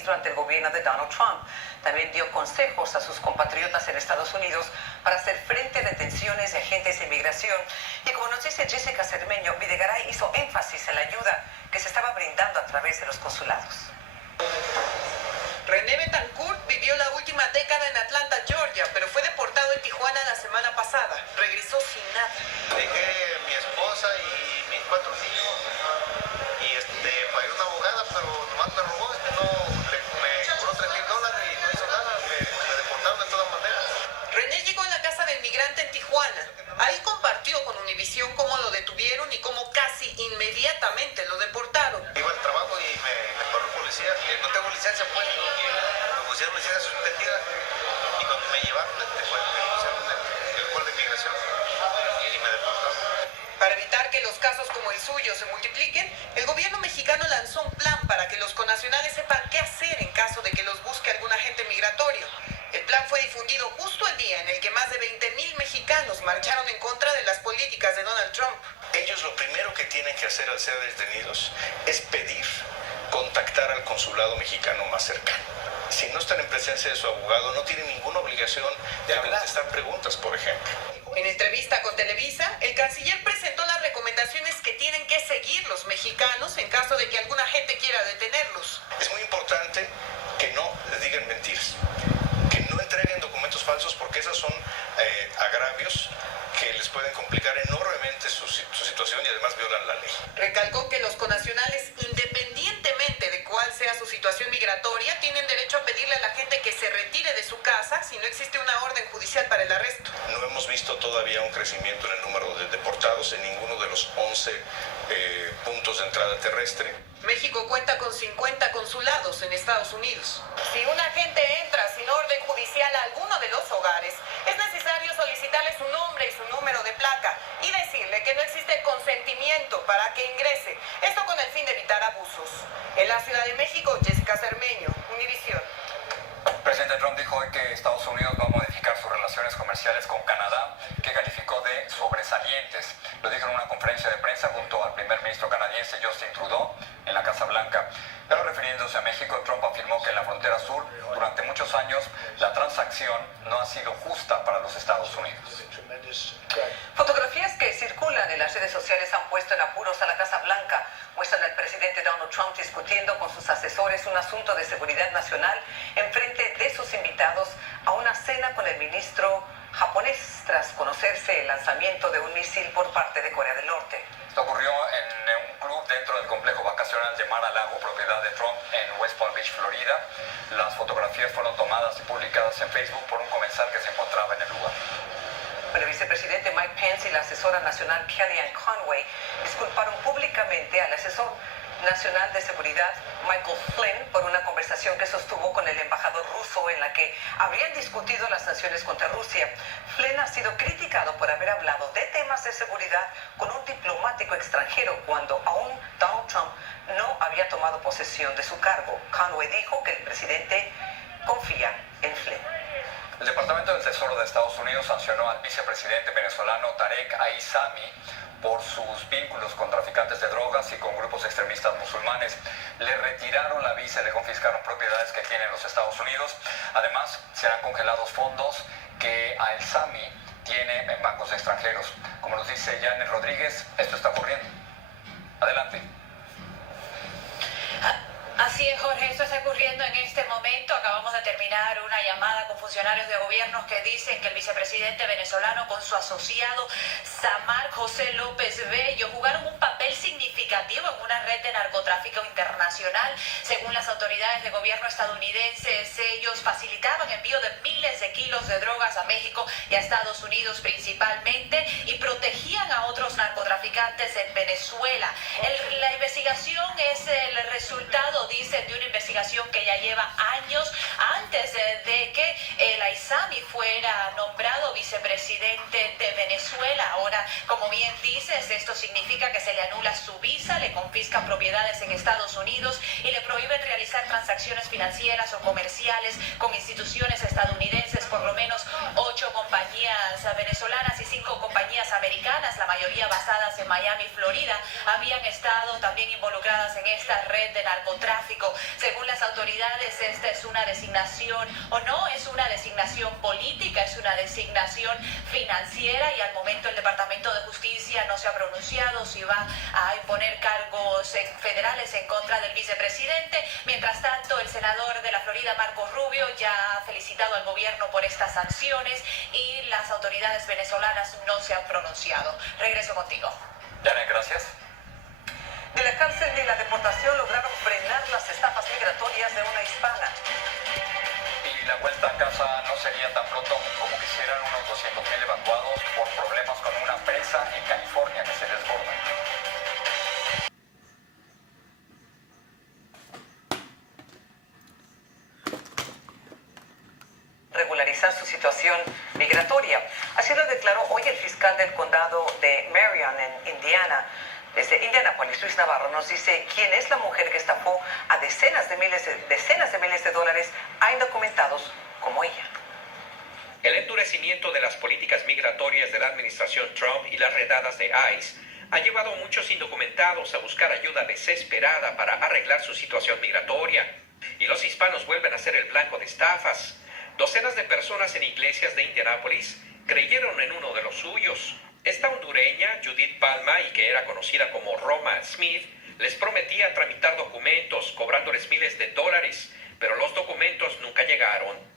país durante el gobierno de Donald Trump. También dio consejos a sus compatriotas en Estados Unidos para hacer frente a detenciones de agentes de inmigración. Y como nos dice Jessica Cermeño, Videgaray hizo énfasis en la ayuda que se estaba brindando a través de los consulados. René Betancourt vivió la última década en Atlanta, Georgia, pero fue deportado en Tijuana la semana pasada. Regresó sin nada. Dejé a mi esposa y mis 4 niños y pagué una abogada, pero nomás me robó, me cobró $3,000 y no hizo nada, me deportaron de todas maneras. René llegó a la casa del migrante en Tijuana. Ahí compartió con Univisión cómo lo detuvieron y cómo casi inmediatamente lo deportaron. Iba al trabajo y me paró el policía. No tengo licencia, pues. Me pusieron licencia suspendida y cuando me llevaron, me pusieron el juez de inmigración y me deportaron. Para evitar que los casos como el suyo se multipliquen, el gobierno mexicano lanzó un plan para que los connacionales sepan qué hacer en caso de que los busque algún agente migratorio. El plan fue difundido justo el día en el que más de 20,000 mexicanos marcharon en contra de las políticas de Donald Trump. Ellos lo primero que tienen que hacer al ser detenidos es pedir contactar al consulado mexicano más cercano. Si no están en presencia de su abogado, no tienen ninguna obligación de contestar preguntas, por ejemplo. En entrevista con Televisa, el canciller presentó las recomendaciones que tienen que seguir los mexicanos en caso de que algún agente quiera detenerlos. Es muy importante que no les digan mentiras, que no entreguen documentos falsos porque esos son agravios que les pueden complicar enormemente su situación y además violan la ley. Recalcó que los connacionales, independientemente de cuál sea su situación migratoria, tienen derecho a pedirle a la gente que se retire de su casa si no existe una orden judicial para el arresto. No hemos visto todavía un crecimiento en el número de deportados en ninguno de los 11 puntos de entrada terrestre. México cuenta con 50 consulados en Estados Unidos. Si un agente entra sin orden judicial a alguno de los hogares, es necesario solicitarle su nombre y su número de placa y decirle que no existe consentimiento para que ingrese. Esto con el fin de evitar abusos. En la Ciudad de México, Jessica Cermeño, Univisión. El presidente Trump dijo hoy que Estados Unidos va a modificar sus relaciones comerciales con Canadá, que calificó de sobresalientes. Lo dijo en una conferencia de prensa junto al primer ministro canadiense Justin Trudeau en la Casa Blanca. Pero refiriéndose a México, Trump afirmó que en la frontera sur, durante muchos años, la transacción no ha sido justa para los Estados Unidos. Fotografías que circulan en las redes sociales han puesto en apuros a la Casa Blanca. Muestran al presidente Donald Trump discutiendo con sus asesores un asunto de seguridad nacional en frente de sus invitados a una cena con el ministro japonés tras conocerse el lanzamiento de un misil por parte de Corea del Norte. Esto ocurrió en un club dentro del complejo vacacional de Mar-a-Lago, propiedad de Trump en West Palm Beach, Florida. Las fotografías fueron tomadas y publicadas en Facebook por un comensal que se encontraba en el lugar. El vicepresidente Mike Pence y la asesora nacional Kellyanne Conway disculparon públicamente al asesor nacional de seguridad Michael Flynn por una conversación que sostuvo con el embajador ruso en la que habrían discutido las sanciones contra Rusia. Flynn ha sido criticado por haber hablado de temas de seguridad con un diplomático extranjero cuando aún Donald Trump no había tomado posesión de su cargo. Conway dijo que el presidente confía en Flynn. El Departamento del Tesoro de Estados Unidos sancionó al vicepresidente venezolano Tarek Aissami por sus vínculos con traficantes de drogas y con grupos extremistas musulmanes. Le retiraron la visa y le confiscaron propiedades que tiene en los Estados Unidos. Además, serán congelados fondos que Aissami tiene en bancos extranjeros. Como nos dice Janet Rodríguez, esto está ocurriendo. Adelante. Así es, Jorge, esto está ocurriendo en este momento. Acabamos de terminar una llamada con funcionarios de gobiernos que dicen que el vicepresidente venezolano con su asociado Samar José López Bello jugaron un papel significativo en una red de narcotráfico internacional. Según las autoridades de gobierno estadounidenses, ellos facilitaban envío de miles de kilos de drogas a México y a Estados Unidos principalmente y protegían a otros narcotraficantes en Venezuela. La investigación es el resultado, dicen, de una investigación que ya lleva años antes de que el Aissami fuera nombrado vicepresidente de Venezuela. Ahora, como bien dices, esto significa que se le anula su visa, le confiscan propiedades en Estados Unidos y le prohíben realizar transacciones financieras o comerciales con instituciones estadounidenses. Por lo menos 8 compañías compañías venezolanas y 5 compañías americanas, la mayoría basadas en Miami, Florida, habían estado también involucradas en esta red de narcotráfico. Según las autoridades, esta es una designación, o no es una designación política, es una designación financiera, y al momento el Departamento de Justicia no se ha pronunciado si va a imponer cargos federales en contra del vicepresidente. Mientras tanto, el senador de la Florida, Marco Rubio, ya ha felicitado al gobierno por estas sanciones y las autoridades venezolanas no se han pronunciado. Regreso contigo. Janet, gracias. De la cárcel y la deportación lograron frenar las estafas migratorias de una hispana. Y la vuelta a casa no sería tan pronto como quisieran unos 200,000 evacuados por problemas con una presa en California que se desborda. Regularizar su situación migratoria. Así lo declaró hoy el fiscal del condado de Marion, en Indiana. Desde Indianápolis, Luis Navarro nos dice quién es la mujer que estafó a decenas de miles de dólares a indocumentados como ella. El endurecimiento de las políticas migratorias de la administración Trump y las redadas de ICE ha llevado a muchos indocumentados a buscar ayuda desesperada para arreglar su situación migratoria. Y los hispanos vuelven a ser el blanco de estafas. Docenas de personas en iglesias de Indianápolis creyeron en uno de los suyos. Esta hondureña, Judith Palma, y que era conocida como Roma Smith, les prometía tramitar documentos, cobrándoles miles de dólares, pero los documentos nunca llegaron.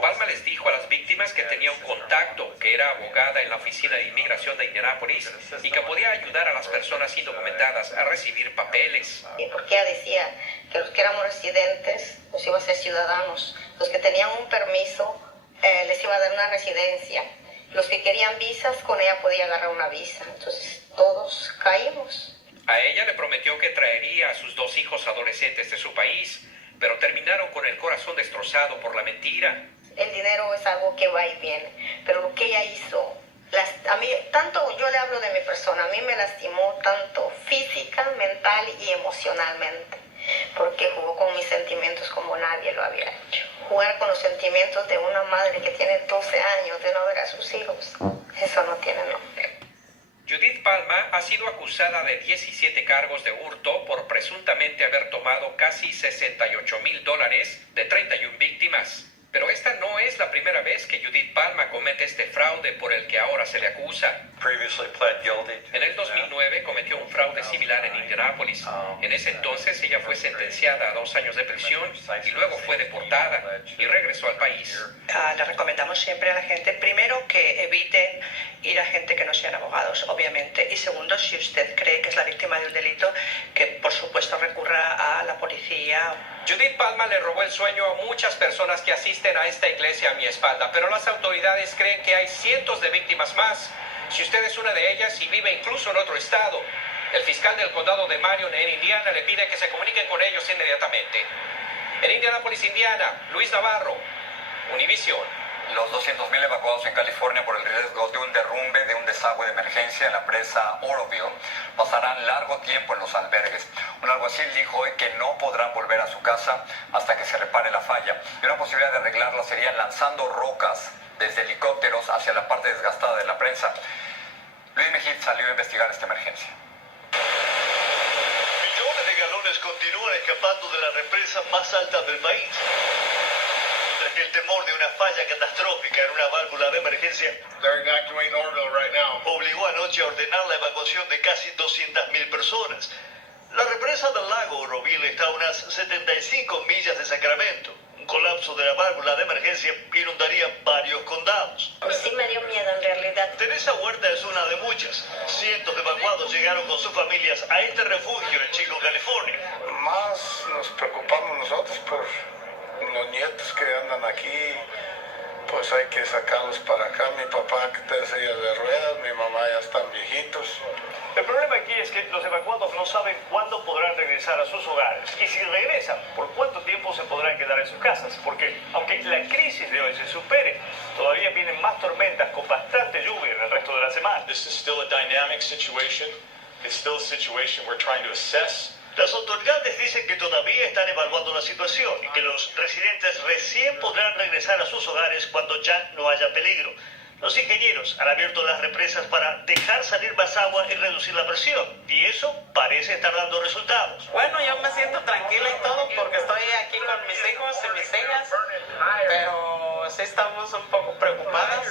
Palma les dijo a las víctimas que tenía un contacto, que era abogada en la oficina de inmigración de Indianápolis y que podía ayudar a las personas indocumentadas a recibir papeles. Porque ella decía que los que éramos residentes nos iba a ser ciudadanos, los que tenían un permiso les iba a dar una residencia, los que querían visas con ella podía agarrar una visa, entonces todos caímos. A ella le prometió que traería a sus 2 hijos adolescentes de su país, pero terminaron con el corazón destrozado por la mentira. El dinero es algo que va y viene, pero lo que ella hizo, a mí, tanto yo le hablo de mi persona, a mí me lastimó tanto física, mental y emocionalmente, porque jugó con mis sentimientos como nadie lo había hecho. Jugar con los sentimientos de una madre que tiene 12 años de no ver a sus hijos, eso no tiene nombre. Judith Palma ha sido acusada de 17 cargos de hurto por presuntamente haber tomado casi $68,000 de 31 víctimas. Pero esta no es la primera vez que Judith Palma comete este fraude por el que ahora se le acusa. En el 2009 cometió un fraude similar en Indianápolis. En ese entonces ella fue sentenciada a 2 años de prisión y luego fue deportada y regresó al país. Le recomendamos siempre a la gente, primero, que eviten ir a gente que no sean abogados, obviamente. Y segundo, si usted cree que es la víctima de un delito, que por supuesto recurra a la policía. Judith Palma le robó el sueño a muchas personas que asisten a esta iglesia a mi espalda, pero las autoridades creen que hay cientos de víctimas más. Si usted es una de ellas y vive incluso en otro estado, el fiscal del condado de Marion en Indiana le pide que se comuniquen con ellos inmediatamente. En Indianápolis, Indiana, Luis Navarro, Univisión. Los 200,000 evacuados en California por el riesgo de un derrumbe de un desagüe de emergencia en la presa Oroville pasarán largo tiempo en los albergues. Un alguacil dijo hoy que no podrán volver a su casa hasta que se repare la falla. Y una posibilidad de arreglarla sería lanzando rocas desde helicópteros hacia la parte desgastada de la presa. Luis Mejid salió a investigar esta emergencia. Millones de galones continúan escapando de la represa más alta del país. Que el temor de una falla catastrófica en una válvula de emergencia obligó anoche a ordenar la evacuación de casi 200,000 personas. La represa del lago Oroville está a unas 75 millas de Sacramento. Un colapso de la válvula de emergencia inundaría varios condados. Sí me dio miedo en realidad. Teresa Huerta es una de muchas. Cientos de evacuados llegaron con sus familias a este refugio en Chico, California. Más nos preocupamos nosotros por los nietos que andan aquí, pues hay que sacarlos para acá. Mi papá que está en silla de ruedas, mi mamá ya están viejitos. El problema aquí es que los evacuados no saben cuándo podrán regresar a sus hogares y si regresan, por cuánto tiempo se podrán quedar en sus casas, porque aunque la crisis de hoy se supere, todavía vienen más tormentas con bastante lluvia en el resto de la semana. This is still a dynamic situation. It's still a situation we're trying to assess Las autoridades dicen que todavía están evaluando la situación y que los residentes recién podrán regresar a sus hogares cuando ya no haya peligro. Los ingenieros han abierto las represas para dejar salir más agua y reducir la presión, y eso parece estar dando resultados. Bueno, yo me siento tranquila y todo porque estoy aquí con mis hijos y mis hijas, pero sí estamos un poco preocupadas.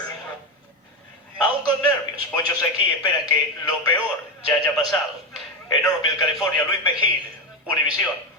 Aún con nervios, muchos aquí esperan que lo peor ya haya pasado. En Oroville, California, Luis Mejid, Univisión.